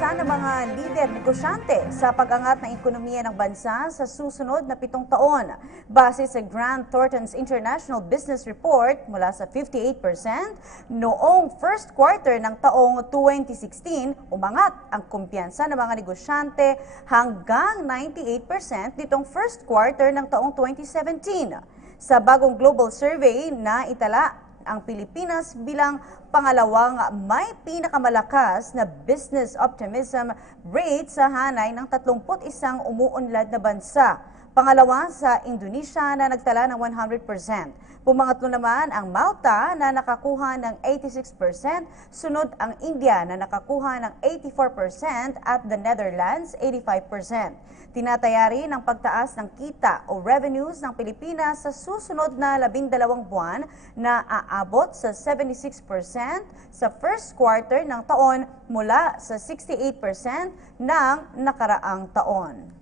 kumpiyansa ng mga lider negosyante sa pag-angat ng ekonomiya ng bansa sa susunod na 7 taon. Base sa Grant Thornton's International Business Report, mula sa 58% noong first quarter ng taong 2016, umangat ang kumpiyansa ng mga negosyante hanggang 98% nitong first quarter ng taong 2017. Sa bagong global survey na itala ang Pilipinas bilang pangalawang may pinakamalakas na business optimism rate sa hanay ng 31 umuunlad na bansa. Pangalawa sa Indonesia na nagtala ng 100%. Pumangatlo naman ang Malta na nakakuha ng 86%, sunod ang India na nakakuha ng 84% at the Netherlands 85%. Tinataya rin ang pagtaas ng kita o revenues ng Pilipinas sa susunod na 12 buwan na aabot sa 76% sa first quarter ng taon mula sa 68% ng nakaraang taon.